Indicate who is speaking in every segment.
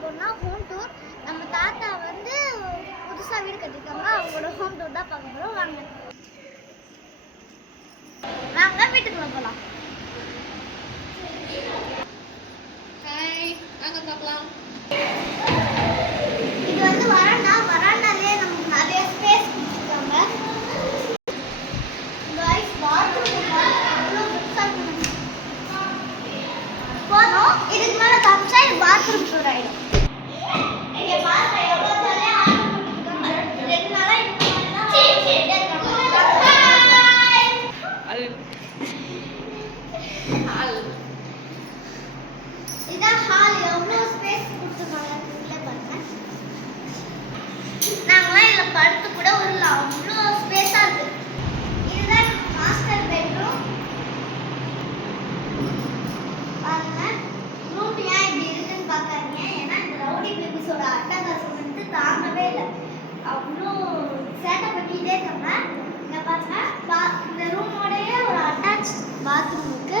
Speaker 1: போறோம்னா home tour நம்ம தாத்தா வந்து புதுசா வீடு கட்டிருக்காங்க அவங்களோட ஹோம் டூர் தான் பார்க்க போகிறோம் வாங்க. வாங்க வீட்டுக்குள்ள போகலாம்
Speaker 2: ஹாய் வாங்க பார்க்கலாம்.
Speaker 1: இதான் ஹால் எவ்வளோ ஸ்பேஸ் கொடுத்துருக்காங்க உள்ள பாருங்க. நாங்களாம் இதில் படுத்து கூட ஒரு அவ்வளோ ஸ்பேஸாக இருக்கு. இதுதான் மாஸ்டர் பெட்ரூம் பாருங்க ரூம் ஏன் இப்படி இருக்குன்னு பார்க்காதீங்க. ஏன்னா இந்த ரவுடி பேபிஸோட அட்டகாசம் வந்து தாங்கவே இல்லை. அவ்வளோ சேட்டை பண்ணிக்கிட்டே இருக்காங்க. இங்கே பாருங்க பா இந்த ரூமோடையே ஒரு அட்டாச் பாத்ரூம் இருக்கு.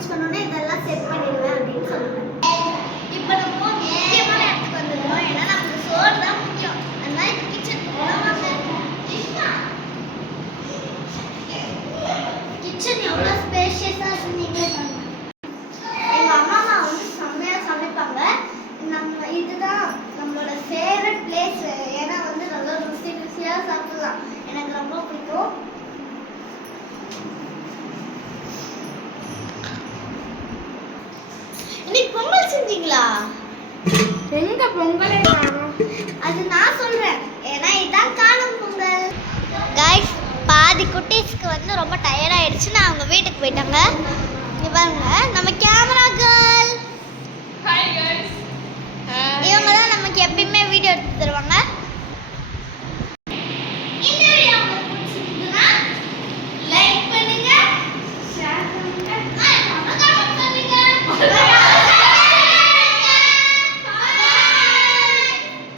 Speaker 1: கபோர்ட் பண்ணோன்னே இதெல்லாம் செட் பண்ணிடுவேன் அப்படின்னு சொன்னாங்க செஞ்சீங்களா?
Speaker 2: எங்க பொங்கல்
Speaker 1: அது நான் சொல்றேன். ஏன்னா இதான் காணும் பொங்கல். கைஸ் பாதி குட்டீஸ்க்கு வந்து ரொம்ப டயர்ட் ஆயிடுச்சு. நான் அவங்க வீட்டுக்கு போயிட்டாங்க. இங்க பாருங்க நம்ம கேமரா கேர்ள் இவங்க தான் நமக்கு எப்பயுமே வீடியோ எடுத்து